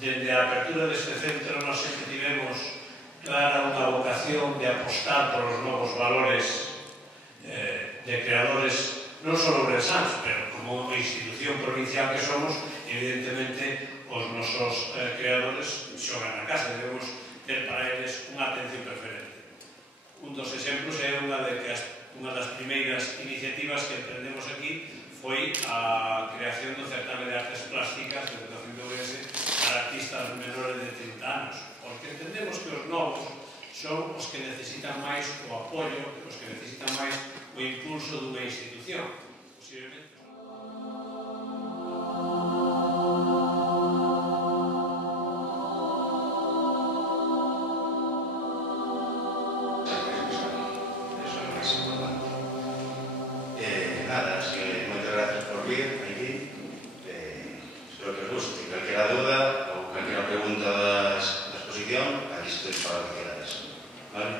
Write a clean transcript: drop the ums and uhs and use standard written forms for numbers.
Dende a apertura deste centro nós sempre tivemos clara unha vocación de apostar por os novos valores de creadores non só ourensáns, pero como institución provincial que somos, evidentemente os nosos creadores xogan na casa, debemos ter para eles unha atención preferente. Un dos exemplos é unha das primeiras iniciativas que emprendemos aquí foi a creación do certame de artes plásticas de Educación de Ourense para artistas menores de 30 anos, porque entendemos que os novos son os que necesitan máis o apoio, os que necesitan máis o impulso dunha institución, posiblemente. Nada, así que moitas gracias por vir aquí. Espero que os guste. Calquera duda ou calquera pregunta da exposición, aquí estoy para lo que querades. Vale?